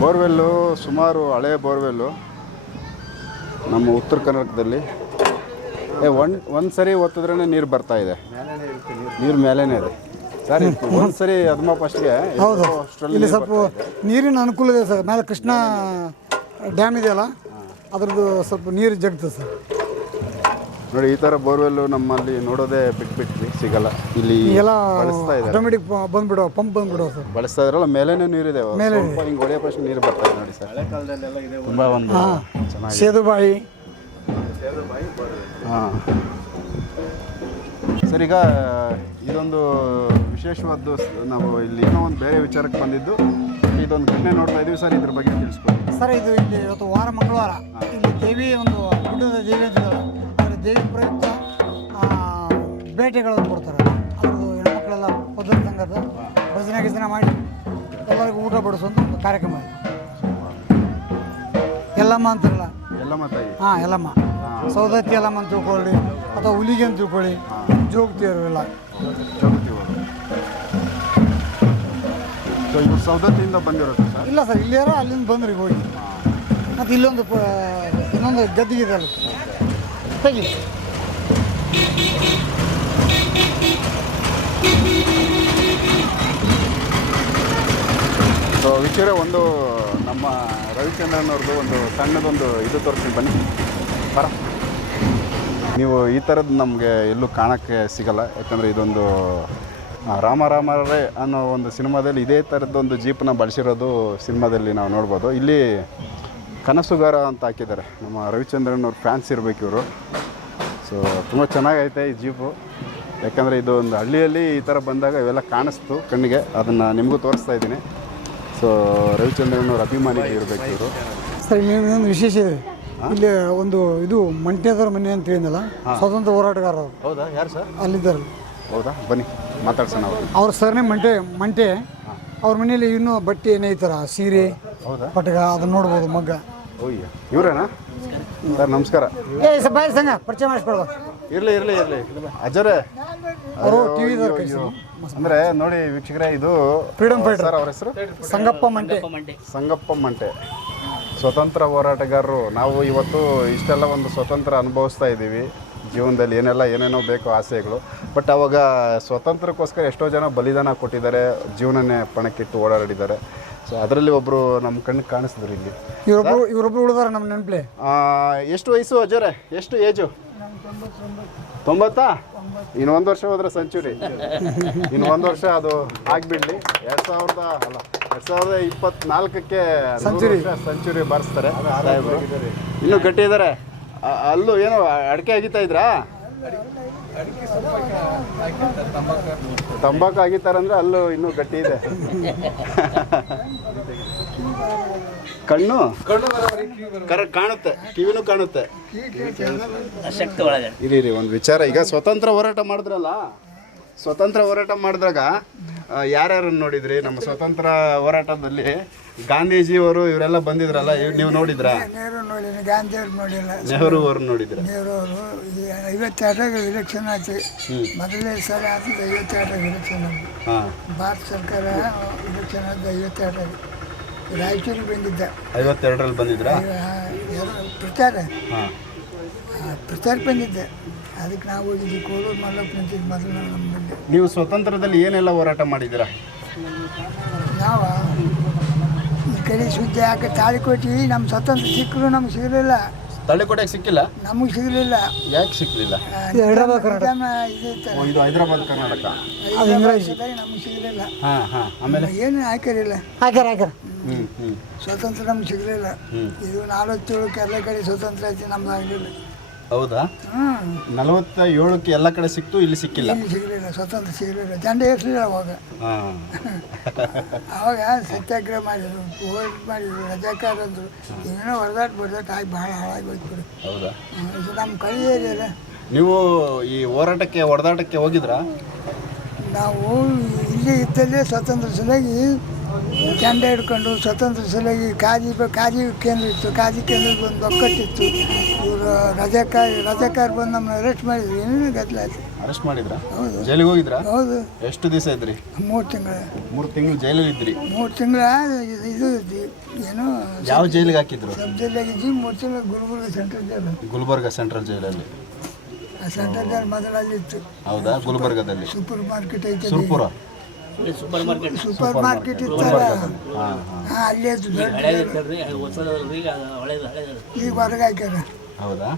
Borewell ಸುಮಾರು ಹಳೆ borewell ನಮ್ಮ ಉತ್ತರ ಕರ್ನಾಟಕದಲ್ಲಿ. ಏ ಒನ್ ಒಂದು ಸರಿ ಒತ್ತಿದ್ರೇ ನೀರು ಬರ್ತಾ ಇದೆ. ನೀರು ಮೇಲೇನೆ ಇದೆ. ಸರ್ ಒಂದು ಸರಿ ಅದಮ್ಮ ಫಸ್ಟ್ಗೆ ಹೌದು. ಇಲ್ಲಿ ಸ್ವಲ್ಪ ನೀರಿನ ಅನುಕೂಲ ಇದೆ ಸರ್. ಮೇಲೆ ಕೃಷ್ಣ ಡ್ಯಾಮ್ ಇದೆಯಲ್ಲ ಅದ್ರದ್ದು ಸ್ವಲ್ಪ ನೀರು ಜಗ್ತದೆ ಸರ್. ನೋಡಿ ಈ ಥರ ಬೋರ್ವೆಲ್ ನಮ್ಮಲ್ಲಿ ನೋಡೋದೇ ಬಿಟ್ಬಿಟ್ವಿ ಸಿಗಲ್ಲ. ಇಲ್ಲಿ ಎಲ್ಲ ಬಳಸ್ತಾ ಇದ್ದಾರೆ. ಆಟೋಮೆಟಿಕ್ ಬಂದ್ಬಿಡೋ ಪಂಪ್ ಬಂದ್ಬಿಡೋ ಸರ್. ಬಳಸ್ತಾ ಇದ್ರಲ್ಲ ಮೇಲೇನೆ ನೀರಿದೆ ಸ್ವಲ್ಪ ಹಿಂಗೆ ಹೊಡೆಯೋ ಪ್ರಶ್ನೆ ನೀರು ಬರ್ತಾ ಇದೆ ನೋಡಿ ಸರ್. ತುಂಬ ಒಂದು ಚೆನ್ನಾಗಿ ಸೇದುಬಾಯಿ. ಹಾಂ. ಸರ್ ಈಗ ಇದೊಂದು ವಿಶೇಷವಾದ್ದು ಸ್- ನಾವು ಇಲ್ಲಿ ಏನೋ ಒಂದು ಬೇರೆ ವಿಚಾರಕ್ಕೆ ಬಂದಿದ್ದು. ಇದೊಂದು ಘಟನೆ ನೋಡ್ತಾ ಇದೀವಿ ಸರ್ ಇದ್ರ ಬಗ್ಗೆ ತಿಳಿಸ್ಕೊಡಿ. ಸರ್ ಇದು ಇಲ್ಲಿ ಇವತ್ತು ವಾರ ಮಂಗಳವಾರ. ಇಲ್ಲಿ ದೇವಿ ಒಂದು ಗುಡ್ಡದ ದೇವಿ ಅಂತ ದೇವಿ ಪ್ರಯುಕ್ತ ಬೇಟೆಗಳನ್ನು ಕೊಡ್ತಾರೆ. ಅದು ಹೆಣ್ಮಕ್ಳೆಲ್ಲ ಪದ್ಧತಿ ಸಂಘದ ಭಜನೆ ಗಿಜನೆ ಮಾಡಿ ಎಲ್ಲರಿಗೂ ಊಟ ಬಡಿಸುವಂಥ ಒಂದು ಕಾರ್ಯಕ್ರಮ ಇದೆ. ಎಲ್ಲಮ್ಮ ಅಂತಿರಲ್ಲ? ಹಾಂ ಎಲ್ಲಮ್ಮ ಸೌದತ್ತಿ ಎಲ್ಲಮ್ಮ ಅಂತ ತಿಳ್ಕೊಳ್ಳಿ ಅಥವಾ ಹುಲಿಗೆ ಅಂತ ತಿಳ್ಕೊಳ್ಳಿ ಜೋಗ್ತಿಯರು ಎಲ್ಲ ಇವ್ರು ಸೌದತ್ತಿಯಿಂದ ಬಂದಿರೋದು ಇಲ್ಲ ಸರ್ ಇಲ್ಲಿಯಾರ ಅಲ್ಲಿಂದ ಬಂದ್ರಿ ಹೋಗಿ. ಮತ್ತು ಇಲ್ಲೊಂದು ಇನ್ನೊಂದು ಗದ್ದಿಗೆ ಇದೆ ಅಲ್ಲ. ತೆಗಿ ಸೊ ವಿಚಾರ ಒಂದು ನಮ್ಮ ರವಿಚಂದ್ರನ್ ಅವ್ರದ್ದು ಒಂದು ಸಣ್ಣದೊಂದು ಇದು ತೋರಿಸ್ತೀನಿ. ಬನ್ನಿ. ಬರ ನೀವು ಈ ಥರದ್ದು ನಮಗೆ ಎಲ್ಲೂ ಕಾಣೋಕ್ಕೆ ಸಿಗಲ್ಲ. ಯಾಕಂದರೆ ಇದೊಂದು ರಾಮ ರಾಮರೇ ಅನ್ನೋ ಒಂದು ಸಿನಿಮಾದಲ್ಲಿ ಇದೇ ಥರದ್ದೊಂದು ಜೀಪನ್ನ ಬಳಸಿರೋದು ಸಿನಿಮಾದಲ್ಲಿ ನಾವು ನೋಡ್ಬೋದು. ಇಲ್ಲಿ ಕನಸುಗಾರ ಅಂತ ಹಾಕಿದ್ದಾರೆ. ನಮ್ಮ ರವಿಚಂದ್ರನ್ ಅವ್ರ ಫ್ಯಾನ್ಸ್ ಇರಬೇಕು ಇವರು. ಸೊ ತುಂಬ ಚೆನ್ನಾಗೈತೆ ಈ ಜೀಪು. ಯಾಕಂದರೆ ಇದು ಒಂದು ಹಳ್ಳಿಯಲ್ಲಿ ಈ ಥರ ಬಂದಾಗ ಇವೆಲ್ಲ ಕಾಣಿಸ್ತು ಕಣ್ಣಿಗೆ. ಅದನ್ನು ನಿಮಗೂ ತೋರಿಸ್ತಾ ಇದ್ದೀನಿ. ಸೊ ರವಿಚಂದ್ರನ್ ಅವ್ರ ಅಭಿಮಾನಿಗಳು ಇರಬೇಕು ಇವರು. ಸರ್ ಇನ್ನೊಂದು ವಿಶೇಷ ಇದೆ. ಇಲ್ಲಿ ಒಂದು ಇದು ಮಂಟ್ಯದವ್ರ ಮನೆ ಅಂತ ಹೇಳಿದ್ನಲ್ಲ? ಸ್ವಾತಂತ್ರ್ಯ ಹೋರಾಟಗಾರ ಹೌದಾ? ಯಾರು ಸರ್? ಅಲ್ಲಿದ್ದಾರೆ. ಹೌದಾ? ಬನ್ನಿ ಮಾತಾಡ್ಸೋಣ ಅವರು. ಅವ್ರ ಸರ್ನೇ ಮಂಟೆ ಮಂಟೆ ಅವ್ರ ಮನೇಲಿ ಇನ್ನೂ ಬಟ್ಟೆ ಏನೇ ಈ ಥರ ಸೀರೆ ಹೌದಾ? ಪಟಗ ಅದನ್ನ ನೋಡ್ಬೋದು ಮಗ್ಗ. ಓಯ್ಯ. ಇವರೇನಾ? ಸರ್ ನಮಸ್ಕಾರ. ಏ ಸ ಬಾಯ್ ಪರಿಚಯ ಮಾಡಿಸ್ಕೊಡುವ ಇರಲಿ ಇರಲಿ ಇರಲಿ. ಅಜರೇ. ಅವರು ಟಿ ವಿದವ್ರ ಕೈ ಅಂದರೆ ನೋಡಿ ವೀಕ್ಷಕರೇ ಇದು ಫ್ರೀಡಮ್ ಫೈಟರ್ ಸರ್ ಅವ್ರ ಹೆಸರು? ಸಂಗಪ್ಪ ಮಂಟೆ. ಸಂಗಪ್ಪ ಮಂಟೆ. ಸ್ವತಂತ್ರ ಹೋರಾಟಗಾರರು. ನಾವು ಇವತ್ತು ಇಷ್ಟೆಲ್ಲ ಒಂದು ಸ್ವತಂತ್ರ ಅನುಭವಿಸ್ತಾ ಇದ್ದೀವಿ. ಜೀವನದಲ್ಲಿ ಏನೆಲ್ಲ ಏನೇನೋ ಬೇಕು ಆಸೆಗಳು. ಬಟ್ ಅವಾಗ ಸ್ವತಂತ್ರಕ್ಕೋಸ್ಕರ ಎಷ್ಟೋ ಜನ ಬಲಿದಾನ ಕೊಟ್ಟಿದ್ದಾರೆ. ಜೀವನನೇ ಪಣಕ್ಕಿಟ್ಟು ಓಡಾಡಿದ್ದಾರೆ. ಸೊ ಅದರಲ್ಲಿ ಒಬ್ಬರು ನಮ್ಮ ಕಣ್ಣಿಗೆ ಕಾಣಿಸಿದ್ರು ಇಲ್ಲಿ. ಇವರೊಬ್ರು ಇವರೊಬ್ರು ಉಳಿದಾರ ನಮ್ಮ ನೆನಪಲೆ? ಆ, ಎಷ್ಟು ವಯಸ್ಸು ಅಜರೆ? ಎಷ್ಟು ಏಜು? ತೊಂಬತ್ತಾ ಇನ್ನು ಒಂದು ವರ್ಷ ಹೋದ್ರೆ ಸೆಂಚುರಿ ಇನ್ನು ಒಂದು ವರ್ಷ ಅದು ಆಗ್ಬಿಡ್ಲಿ. ಎರಡ್ ಸಾವಿರದ ಅಲ್ಲ ಎರಡ್ ಸಾವಿರದ ಇಪ್ಪತ್ನಾಲ್ಕಕ್ಕೆ ಸೆಂಚುರಿ ಸೆಂಚುರಿ ಬಾರಿಸ್ತಾರೆ. ಸಾಹೇಬ್ರು. ಇನ್ನು ಗಟ್ಟಿ ಇದ್ದಾರೆ ಅಲ್ಲೂ ಏನೋ ಅಡಿಕೆ ಅಗಿತಾ ಇದ್ರಾ? ತಂಬಾಕು ಆಗಿತ್ತಾರಂದ್ರೆ ಅಲ್ಲೂ ಇನ್ನೂ ಗಟ್ಟಿ ಇದೆ. ಕಣ್ಣು? ಕರೆಕ್ಟ್ ಕಾಣುತ್ತೆ ಕಿವಿನೂ ಕಾಣುತ್ತೆ. ಇರಿ ಇರಿ ಒಂದು ವಿಚಾರ. ಈಗ ಸ್ವತಂತ್ರ ಹೋರಾಟ ಮಾಡಿದ್ರಲ್ಲ? ಸ್ವತಂತ್ರ ಹೋರಾಟ ಮಾಡಿದಾಗ ಯಾರ್ಯಾರನ್ನು ನೋಡಿದ್ರಿ? ನಮ್ಮ ಸ್ವತಂತ್ರ ಹೋರಾಟದಲ್ಲಿ ಗಾಂಧೀಜಿಯವರು ಇವರೆಲ್ಲ ಬಂದಿದ್ರಲ್ಲ ನೀವು ನೋಡಿದ್ರಾ? ನೆಹರು ನೋಡಿಲ್ಲ ಗಾಂಧಿಯವ್ರು ನೋಡಿಲ್ಲ. ನೆಹರು ಅವರು ನೋಡಿದ್ರು? ನೆಹರು ಅವರು ಐವತ್ತೆರಡಾಗ ಎಲೆಕ್ಷನ್ ಆಯ್ತು. ಮೊದಲನೇ ಸಲ ಆಯ್ತು. ಐವತ್ತೆರಡಾಗ ಎಲೆಕ್ಷನ್ ಭಾರತ ಸರ್ಕಾರ ಎಲೆಕ್ಷನ್ ಆದ ಐವತ್ತೆರಡಾಗ ರಾಯಚೂರಿಗೆ ಬಂದಿದ್ದ. ಐವತ್ತೆರಡರಲ್ಲಿ ಬಂದಿದ್ರ? ಪ್ರಚಾರ. ಪ್ರಚಾರ ಬಂದಿದ್ದೆ. ಅದಕ್ಕೆ ನಾವು ಹೋಗಿದ್ವಿ ಕೋಲೂರು ಮಲ್ಲಪ್ಪ ನಿಂತಿದ್ದು ಮೊದಲು ನಮ್ಮಲ್ಲಿ ನೀವು ಸ್ವತಂತ್ರದಲ್ಲಿ ಏನೆಲ್ಲ ಹೋರಾಟ ಮಾಡಿದ್ದೀರಾ? ನಾವು ಈ ಕಡೆ ಸುದ್ದಿ ಯಾಕೆ ತಾಳಿಕೋಟಿ ನಮ್ಮ ಸ್ವತಂತ್ರ ಸಿಕ್ಕರು ನಮ್ಗೆ ಸಿಗಲಿಲ್ಲ. ತಳ್ಳಿಕೋಟೆಗೆ ಸಿಕ್ಕಿಲ್ಲ? ನಮಗೆ ಸಿಗಲಿಲ್ಲ. ಯಾಕೆ ಸಿಕ್ಕಲಿಲ್ಲ ಇದು ಇತ್ತಲ್ಲ, ಇದು ಹೈದರಾಬಾದ್ ಕರ್ನಾಟಕ. ನಮ್ಗೆ ಸಿಗಲಿಲ್ಲ. ಹಾಂ ಹಾಂ ಆಮೇಲೆ? ಏನು ಹಾಕಿರಿಲ್ಲ ಹಾಕ್ಯಾರ ಹಾಕ್ಯಾರ. ಹ್ಞೂ ಹ್ಞೂ ಸ್ವತಂತ್ರ ನಮ್ಗೆ ಸಿಗಲಿಲ್ಲ. ಇದು ನಲವತ್ತೇಳಕ್ಕೆ ಎಲ್ಲ ಕಡೆ ಸ್ವತಂತ್ರ ಐತಿ ನಮ್ದು ಆಗಲಿಲ್ಲ ಹೌದಾ? ಹ್ಞೂ ನಲವತ್ತ ಏಳಕ್ಕೆ ಎಲ್ಲ ಕಡೆ ಸಿಕ್ತು ಇಲ್ಲಿ ಸಿಕ್ಕಿಲ್ಲ? ಇಲ್ಲಿ ಸಿಗಲಿಲ್ಲ ಸ್ವತಂತ್ರ ಸಿಗಲಿಲ್ಲ. ಜಂಡ ಏರಿಸಲಿಲ್ಲ ಅವಾಗ. ಹಾಂ. ಅವಾಗ ಸತ್ಯಾಗ್ರಹ ಮಾಡಿದ್ರು ಹೋರಾಟ ಮಾಡಿದ್ರು ರಜಾಕಾರ ಅಂದರು ಏನೋ ಹೊಡೆದಾಟ ಬಡ್ದಾಟ ಆಗಿ ಭಾಳ ಹಾಳಾಗಿ ಹೋಯ್ತು ಬಿಡು ಹೌದಾ? ಹ್ಮ್, ಇದು ನಮ್ಮ ಕಳಿ ಏರಿಯಲ್ಲ. ನೀವು ಈ ಹೋರಾಟಕ್ಕೆ ಹೊಡೆದಾಟಕ್ಕೆ ಹೋಗಿದ್ರಾ? ನಾವು ಇಲ್ಲೇ ಇದ್ದಲ್ಲೇ ಸ್ವತಂತ್ರ ಸಲುವಾಗಿ ಚಂಡ ಹಿಡ್ಕೊಂಡು ಸ್ವತಂತ್ರ ಸಲುವಾಗಿ ಕಾಜಿ ಬ- ಕಾಜಿ ಕೇಂದ್ರ ಇತ್ತು. ಕಾಜಿ ಕೇಂದ್ರದ ಒಂದು ಒಕ್ಕಟ್ಟಿತ್ತು ರಜಾಕಾರ ರಜಾಕಾರ ಬಂದು ನಮ್ಮನ್ನ ಅರೆಸ್ಟ್ ಮಾಡಿದ್ರು. ಏನೇನು ಗದ್ದಲ ಆಯ್ತು. ಅರೆಸ್ಟ್ ಮಾಡಿದ್ರಾ? ಹೌದು. ಜೈಲಿಗೆ ಹೋಗಿದ್ರಾ? ಹೌದು. ಎಷ್ಟು ದಿವಸ ಇದ್ರಿ? ಮೂರು ತಿಂಗಳ. ಮೂರು ತಿಂಗಳು ಜೈಲಲ್ಲಿ ಇದ್ರಿ? ಮೂರು ತಿಂಗಳ ಇದು ಇದು ಏನು ಯಾವ ಜೈಲಿಗೆ ಹಾಕಿದ್ರು? ಸಬ್ ಜಿಲ್ಲೆಗಿದ್ದು ಮೂರು ತಿಂಗಳು Gulbarga central jail Gulbarga central ಜೈಲಲ್ಲಿ ಆ ಸೆಂಟ್ರಲ್ ಜೈಲು ಮೊದಲಲ್ಲಿತ್ತು ಹೌದಾ? ಗುಲ್ಬರ್ಗದಲ್ಲಿ. ಸೂಪರ್ ಮಾರ್ಕೆಟ್ ಐತೆ Surpur super. Market. Super market. ಇತ್ತಲ್ಲ. ಹಾಂ ಹಾಂ ಹಾಂ. ಅಲ್ಲೇ ಇತ್ತು ದೊಡ್ಡ ಹಳೇದು ಇರ್ತಲ್ರಿ ಹೊಸದಲ್ರಿ ಅದು ಹಳೇದು ಹಳೇದು. ಈಗ ಹೊರಗೆ ಹಾಕ್ಯಾರ. ಹೌದಾ?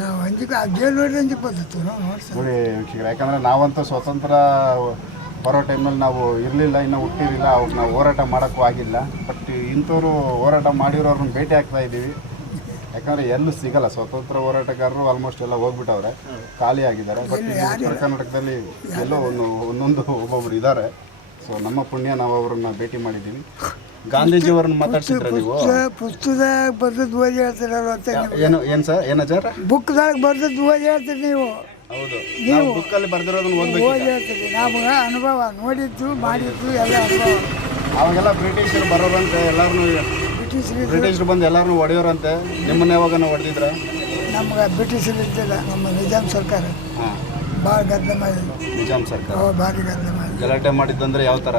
ನಾವು ಅಂಜಿಕೆ ಜೈಲು ನೋಡಿ ಅಂಜಿಕೆ ಬರ್ತಿತ್ತು ನಾವು ನೋಡ್ಸ ನೋಡಿ ವೀಕ್ಷಕರ ಯಾಕಂದ್ರೆ ನಾವಂತೂ ಸ್ವತಂತ್ರ ಬರೋ ಟೈಮಲ್ಲಿ ನಾವು ಇರಲಿಲ್ಲ ಇನ್ನೂ ಹುಟ್ಟಿರಲಿಲ್ಲ ಅವ್ರು ನಾವು ಹೋರಾಟ ಮಾಡೋಕ್ಕೂ ಆಗಿಲ್ಲ. ಬಟ್ ಇಂಥವ್ರು ಹೋರಾಟ ಮಾಡಿರೋರನ್ನ ಭೇಟಿ ಆಗ್ತಾ ಇದ್ದೀವಿ. ಯಾಕಂದ್ರೆ ಎಲ್ಲೂ ಸಿಗಲ್ಲ. ಸ್ವತಂತ್ರ ಹೋರಾಟಗಾರರು ಆಲ್ಮೋಸ್ಟ್ ಎಲ್ಲ ಹೋಗ್ಬಿಟ್ಟವ್ರೆ. ಖಾಲಿ ಆಗಿದ್ದಾರೆ. ಬಟ್ ಉತ್ತರ ಕರ್ನಾಟಕದಲ್ಲಿ ಎಲ್ಲೋ ಒಂದು ಒಂದೊಂದು ಒಬ್ಬೊಬ್ರು ಇದ್ದಾರೆ. ಸೊ ನಮ್ಮ ಪುಣ್ಯ ನಾವು ಅವ್ರನ್ನ ಭೇಟಿ ಮಾಡಿದ್ದೀವಿ. ಗಾಂಧೀಜಿಯವ್ರನ್ನ ಮಾತಾಡ್ಸಿದ್ರೆ ನೀವು? ಪುಸ್ತಕದಾಗ ಬರ್ದದ್ದು ಓದಿ ಹೇಳ್ತೀರಲ್ಲ ಅಂತ ನೀವು. ಏನು ಏನು ಸರ್? ಏನಜ್ಜಾರ ಬುಕ್ದಾಗ ಬರ್ದದ್ದು ಓದಿ ಹೇಳ್ತೀರಿ ನೀವು? ಹೌದು. ನಾವು ಬುಕ್ಕಲ್ಲಿ ಬರ್ದಿರೋದನ್ನ ಓದ್ಬೇಕು ಓದಿ ಹೇಳ್ತೀರಿ. ನಮ್ಗೆ ಅನುಭವ ನೋಡಿದ್ದು ಮಾಡಿದ್ದು ಎಲ್ಲ ಅನುಭವ. ಅವಾಗೆಲ್ಲ ಬ್ರಿಟಿಷರು ಬರೋರಂತೆ ಎಲ್ಲಾರನು ಬ್ರಿಟಿಷರು ಬ್ರಿಟಿಷರು ಬಂದು ಎಲ್ಲಾರನು ಹೊಡೆಯೋರಂತೆ ನಿಮ್ಮನ್ನ ಯಾವಾಗ ಹೊಡೆದಿದ್ರ ನಮ್ಗೆ ಬ್ರಿಟಿಷರು ಇದ್ದಿಲ್ಲ ನಮ್ಮ ನಿಜಾಮ್ ಸರ್ಕಾರ. ಹಾಂ. ಭಾಳ ಗದ್ದಲ ಮಾಡಿದ್ರು ನಿಜಾಮ್ ಸರ್ಕಾರ. ಭಾರಿ ಗದ್ದಲ ಮಾಡಿದ್ರು ಗಲಾಟೆ ಮಾಡಿದ್ದಂದ್ರೆ ಯಾವ ಥರ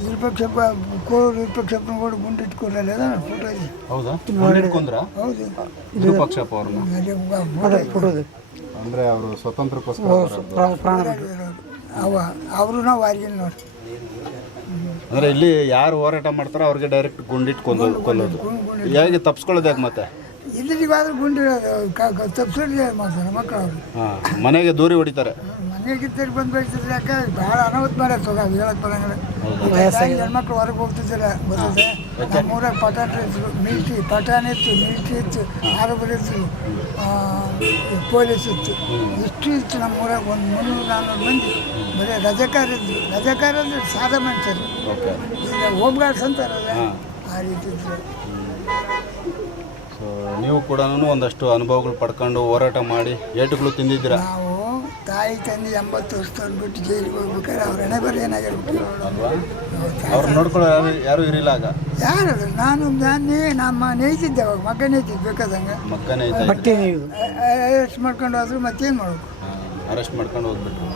ವಿರೂಪಾಕ್ಷಪ್ಪ ಕೋ ವಿರೂಪಾಕ್ಷಪ್ಪನಗೌಡ ಗುಂಡಿಟ್ಕೊಡಲ್ಲ ಫೋಟೋ ಇದೆ ಹೌದಾ ಇಟ್ಕೊಂಡ್ರ? ಹೌದು. ವಿರೂಪಾಕ್ಷಪ್ಪ ಅವ್ರನ್ನ? ಅಲ್ಲಿ ಫೋಟೋ ಇದೆ ಅಂದ್ರೆ ಅವರು ಸ್ವತಂತ್ರಕ್ಕೋಸ್ಕರ ಹೋರಾಡ್ರು. ಪ್ರಾಣ ಅವ ಅವರು ನಾವು ವಾರಿಗಿನ ನೋಡಿ. ಅಂದ್ರೆ ಇಲ್ಲಿ ಯಾರು ಹೋರಾಟ ಮಾಡ್ತಾರ ಅವ್ರಿಗೆ ಡೈರೆಕ್ಟ್ ಗುಂಡಿಟ್ಟು ಕೊಂದೋದು ಕೊಲ್ಲೋದು. ಹೇಗೆ ತಪ್ಸ್ಕೊಳ್ಳೋದು ಯಾಕೆ ಮತ್ತೆ? ಇಲ್ಲಿಗಾದರೂ ಗುಂಡಿ ತಪ್ಪಿಸೋದು ಮಾಡ್ತಾರೆ ಮಕ್ಕಳು ಅವರು? ಹಾಂ ಮನೆಗೆ ದೂರಿ ಹೊಡಿತಾರೆ. ಮನೆಗಿದ್ದರು ಬಂದು ಬೆಳೆಸಿದ್ರೆ? ಯಾಕೆ ಭಾಳ ಅನಾಹುತ ಮಾಡ್ಯಾರ ಅದು ಹೇಳಕ್ ಬರಂಗಿಲ್ಲ. ಹೆಣ್ಮಕ್ಳು ಹೊರಗೆ ಹೋಗ್ತಿದ್ದಿಲ್ಲ ಗೊತ್ತದೆ. ನಮ್ಮೂರಾಗ ಪಟಾಣ ಇತ್ತು ಮಿಲ್ಟ್ರಿ ಪಟಾಣಿ ಇತ್ತು ಮಿಲ್ಟ್ರಿ ಇತ್ತು ಆರೋಗ್ಯ ಇತ್ತು ಪೊಲೀಸ್ ಇತ್ತು. ಇಷ್ಟು ಇತ್ತು ನಮ್ಮೂರಾಗ ಒಂದು ಮುನ್ನೂರು ನಾನ್ನೂರು ಮಂದಿ. ಬರೀ ರಜಕಾರ ಇದ್ರು ರಜಕಾರ ಅಂದ್ರೆ ಸಾದಾ ಮನುಷ್ಯರು. ಓಕೆ. ಈಗ ಹೋಮ್ ಗಾರ್ಡ್ಸ್ ಅಂತಾರಲ್ಲ ಆ ರೀತಿ ಇದ್ರು. ಸೊ ನೀವು ಕೂಡ ಒಂದಷ್ಟು ಅನುಭವಗಳು ಪಡ್ಕೊಂಡು ಹೋರಾಟ ಮಾಡಿ ಏಟುಗಳು ತಿಂದಿದ್ದೀರಾ? ನಾವು ತಾಯಿ ತಂದೆ ಎಂಬತ್ತು ವರ್ಷ ಬಿಟ್ಟು ಜೈಲಿಗೆ ಹೋಗ್ಬೇಕಾದ್ರೆ ಅವ್ರ ಹಣೆ ಬರ ಏನಾಗಿರ್ಬೇಕು ಅವ್ರು ನೋಡ್ಕೊಳ್ಳೋ ಯಾರು ಯಾರು ಇರಿಲ್ಲ ಆಗ? ಯಾರು? ನಾನು ನಾನೇ ನಮ್ಮ ನೇಯ್ತಿದ್ದೆ ಅವಾಗ. ಮಗ ನೇಯ್ತಿದ್ದು ಬೇಕಾದಂಗೆ. ಮಕ್ಕನೇ ಬಟ್ಟೆ ಅರೆಸ್ಟ್ ಮಾಡ್ಕೊಂಡು ಹೋದ್ರು ಮತ್ತೇನು ಮಾಡಬೇಕು? ಅರೆಸ್ಟ್ ಮಾಡ್ಕೊಂಡು ಹೋಗ್ಬಿಟ್ರು.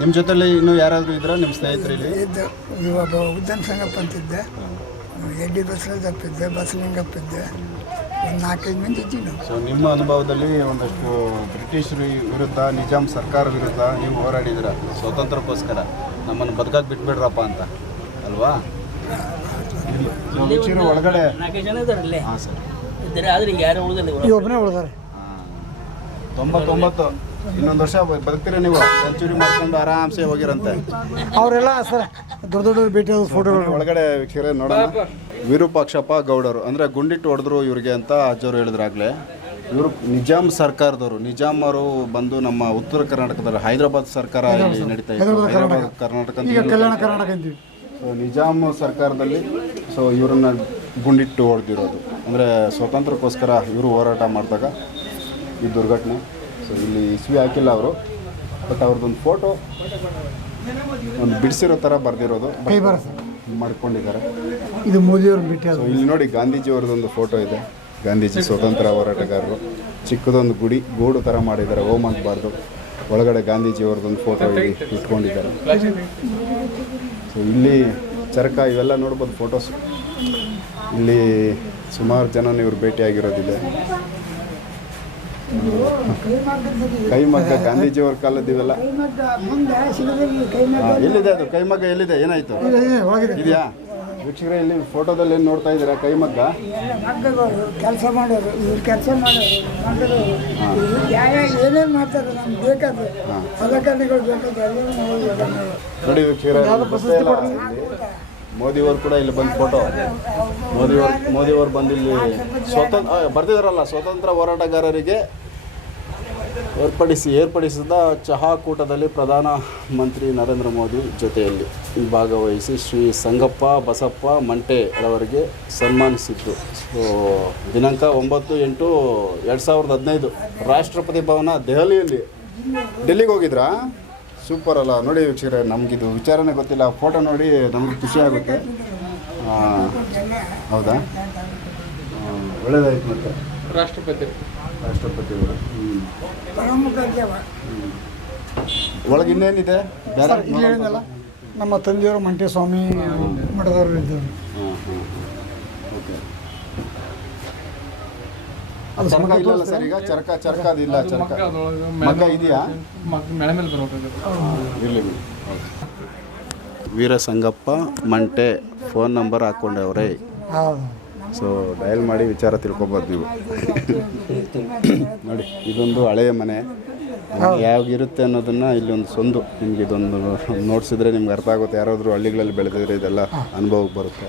ನಿಮ್ಮ ಜೊತೆಲಿ ಇನ್ನೂ ಯಾರಾದರೂ ಇದ್ರ? ನಿಮ್ಮ ಸ್ನೇಹಿತರು ಇಲ್ಲಿ ಇದ್ದ. ಇವಾಗ ಉದ್ದನ್ ಸಂಗಪ್ಪ ಅಂತಿದ್ದೆ. ಎಡ್ಡಿ ಬಸ್ಲಿಂಗಪ್ಪ ಇದ್ದೆ ಬಸ್ಲಿಂಗಪ್ಪ ಇದ್ದೆ. ನಾಲ್ಕೈದು ಮಂದಿ ಇದ್ದೀವಿ ನಾವು. ಸೊ ನಿಮ್ಮ ಅನುಭವದಲ್ಲಿ ಒಂದಷ್ಟು ಬ್ರಿಟಿಷರು ವಿರುದ್ಧ ನಿಜಾಮ್ ಸರ್ಕಾರ ವಿರುದ್ಧ ನೀವು ಹೋರಾಡಿದ್ರ ಸ್ವತಂತ್ರಕ್ಕೋಸ್ಕರ ನಮ್ಮನ್ನು ಬದುಕಾಗಿ ಬಿಟ್ಬಿಡ್ರಪ್ಪ ಅಂತ. ಅಲ್ವಾ? ಒಳಗಡೆ ನಾಲ್ಕೈದು ಜನ ಹಾಂ ಸರ್. ಇದ್ದಾರೆ ಆದ್ರೆ ಈಗ ಯಾರು ಉಳಿದಿಲ್ಲ ಈ ಒಬ್ಬನೇ ಉಳಿದಾರೆ. ತೊಂಬತ್ತೊಂಬತ್ತು. ಇನ್ನೊಂದು ವರ್ಷ ಬದುಕ್ತೀರ ನೀವು? ಸೆಂಚುರಿ ಮಾಡ್ಕೊಂಡು ಆರಾಮ್ಸೆ ಹೋಗಿರಂತೆ. ಅವರೆಲ್ಲ ಸರ್ ದೊಡ್ಡ ದೊಡ್ಡ ಭೇಟಿ ಫೋಟೋಗಳು ಒಳಗಡೆ ವೀಕ್ಷಕರೇ ನೋಡೋಣ. ವಿರೂಪಾಕ್ಷಪ್ಪ ಗೌಡರು. ಅಂದರೆ ಗುಂಡಿಟ್ಟು ಹೊಡೆದ್ರು ಇವ್ರಿಗೆ ಅಂತ ಅಜ್ಜವರು ಹೇಳಿದ್ರಾಗಲೇ ಇವರು ನಿಜಾಮ್ ಸರ್ಕಾರದವರು. ನಿಜಾಮ್ ಅವರು ಬಂದು ನಮ್ಮ ಉತ್ತರ ಕರ್ನಾಟಕದಲ್ಲಿ ಹೈದರಾಬಾದ್ ಸರ್ಕಾರ ಇಲ್ಲಿ ನಡೀತಾ ಇತ್ತು. ಹೈದರಾಬಾದ್ ಕರ್ನಾಟಕ. ಅಂತ ಸೊ ನಿಜಾಮ್ ಸರ್ಕಾರದಲ್ಲಿ ಸೊ ಇವರನ್ನ ಗುಂಡಿಟ್ಟು ಹೊಡೆದಿರೋದು. ಅಂದರೆ ಸ್ವಾತಂತ್ರ್ಯಕ್ಕೋಸ್ಕರ ಇವರು ಹೋರಾಟ ಮಾಡಿದಾಗ ಈ ದುರ್ಘಟನೆ. ಸೊ ಇಲ್ಲಿ ಇಸ್ವಿ ಹಾಕಿಲ್ಲ ಅವರು. ಬಟ್ ಅವ್ರದ್ದೊಂದು ಫೋಟೋ ಒಂದು ಬಿಡಿಸಿರೋ ಥರ ಬರೆದಿರೋದು. ಮಾಡ್ಕೊಂಡಿದ್ದಾರೆ. ಇದು ಮೋದಿಯವ್ರ ಭೇಟಿ ಸೊ ಇಲ್ಲಿ ನೋಡಿ ಗಾಂಧೀಜಿ ಅವ್ರದ್ದೊಂದು ಫೋಟೋ ಇದೆ. ಗಾಂಧೀಜಿ ಸ್ವತಂತ್ರ ಹೋರಾಟಗಾರರು. ಚಿಕ್ಕದೊಂದು ಗುಡಿ ಗೂಡು ಥರ ಮಾಡಿದ್ದಾರೆ ಹೋಮ್ ಆಗಬಾರ್ದು. ಒಳಗಡೆ ಗಾಂಧೀಜಿ ಅವ್ರದ್ದೊಂದು ಫೋಟೋ ಇಲ್ಲಿ ಇಟ್ಕೊಂಡಿದ್ದಾರೆ. ಸೊ ಇಲ್ಲಿ ಚರಕ ಇವೆಲ್ಲ ನೋಡ್ಬೋದು ಫೋಟೋಸ್ ಇಲ್ಲಿ ಸುಮಾರು ಜನ ಇವರು ಭೇಟಿಯಾಗಿರೋದಿದೆ. ಕೈಮಗ್ಗ ಗಾಂಧೀಜಿ ಅವ್ರ ಕಾಲದ್ದು ಇವೆಲ್ಲ. ಎಲ್ಲಿದೆ ಅದು? ಕೈಮಗ್ಗ ಎಲ್ಲಿದೆ? ಏನಾಯ್ತು? ಇದೆಯಾ? ವೀಕ್ಷಕರೇ ಇಲ್ಲಿ ಫೋಟೋದಲ್ಲಿ ಏನು ನೋಡ್ತಾ ಇದ್ದೀರಾ? ಕೈಮಗ್ಗ? ಕೆಲಸ ಮಾಡೋರು ಇವ್ರು ಕೆಲಸ ಮಾಡೋರು ಏನೇನು ಮಾಡ್ತಾರೆ ನಮ್ಗೆ ಬೇಕಾದ ಸಲಕರಣೆಗಳು ಬೇಕಾದ ನೋಡಿ ವೀಕ್ಷಕರೇ ಇಲ್ಲಿ ಅವರು ಕೂಡ ಇಲ್ಲಿ ಬಂದು ಫೋಟೋ ಮೋದಿಯವರು ಮೋದಿಯವರು ಬಂದು ಇಲ್ಲಿ ಸ್ವತಂತ್ರ ಬರ್ತಿದಾರಲ್ಲ ಸ್ವತಂತ್ರ ಹೋರಾಟಗಾರರಿಗೆ ಏರ್ಪಡಿಸಿ, ಏರ್ಪಡಿಸಿದ ಚಹಾ ಕೂಟದಲ್ಲಿ ಪ್ರಧಾನ ಮಂತ್ರಿ ನರೇಂದ್ರ ಮೋದಿ ಜೊತೆಯಲ್ಲಿ ಭಾಗವಹಿಸಿ ಶ್ರೀ ಸಂಗಪ್ಪ ಬಸಪ್ಪ ಮಂಟೆ ಅವರಿಗೆ ಸನ್ಮಾನಿಸಿದ್ದು. ಸೊ, ದಿನಾಂಕ ಒಂಬತ್ತು ಎಂಟು ಎರಡು ಸಾವಿರದ ಹದಿನೈದು ರಾಷ್ಟ್ರಪತಿ ಭವನ ದೆಹಲಿಯಲ್ಲಿ. ಡೆಲ್ಲಿಗೆ ಹೋಗಿದ್ರಾ? ಸೂಪರ್ ಅಲ್ಲ. ನೋಡಿ ವೀಕ್ಷಕರೇ ನಮಗಿದು ವಿಚಾರನೇ ಗೊತ್ತಿಲ್ಲ. ಫೋಟೋ ನೋಡಿ ನಮಗೆ ಖುಷಿ ಆಗುತ್ತೆ. ಹೌದಾ? ಒಳ್ಳೇದಾಯ್ತು ಮತ್ತೆ. ರಾಷ್ಟ್ರಪತಿ. ರಾಷ್ಟ್ರಪತಿಗಳು ಒಳಗೆ ಇನ್ನೇನಿದೆ? ಬೇರೆ ನಮ್ಮ ತಂದೆಯವರು ಮಂಟೇಸ್ವಾಮಿ ಮಠದವರು ಇದ್ದವರು ಹಾಂ ಹಾಂ ಓಕೆ ಅದು ಚರ್ಕ ಸಮಗ್ರ ಸರ್ ಈಗ ಚರ್ಕ ಚರ್ಕ ಅದಿಲ್ಲ ಚರ್ಕ. ಮಗ್ಗ ಇದೆಯಾ? ಮಳೆ ಮೇಲೆ ಬರ್ಬೇಕು ಇರಲಿ ಬಿಡಿ ವೀರ ಸಂಗಪ್ಪ ಮಂಟೆ ಫೋನ್ ನಂಬರ್ ಹಾಕ್ಕೊಂಡವ್ರೆ. ಹೌದು ಸೊ ಡಯಲ್ ಮಾಡಿ ವಿಚಾರ ತಿಳ್ಕೊಬೋದು ನೀವು. ನೋಡಿ ಇದೊಂದು ಹಳೆಯ ಮನೆ. ಯಾವಾಗಿರುತ್ತೆ ಅನ್ನೋದನ್ನು ಇಲ್ಲಿ ಒಂದು ಸೊಂದು. ನಿಮ್ಗೆ ಇದೊಂದು ನೋಡ್ಸಿದ್ರೆ ನಿಮ್ಗೆ ಅರ್ಥ ಆಗುತ್ತೆ. ಯಾರಾದರೂ ಹಳ್ಳಿಗಳಲ್ಲಿ ಬೆಳೆದಿದ್ರೆ ಇದೆಲ್ಲ ಅನುಭವಕ್ಕೆ ಬರುತ್ತೆ.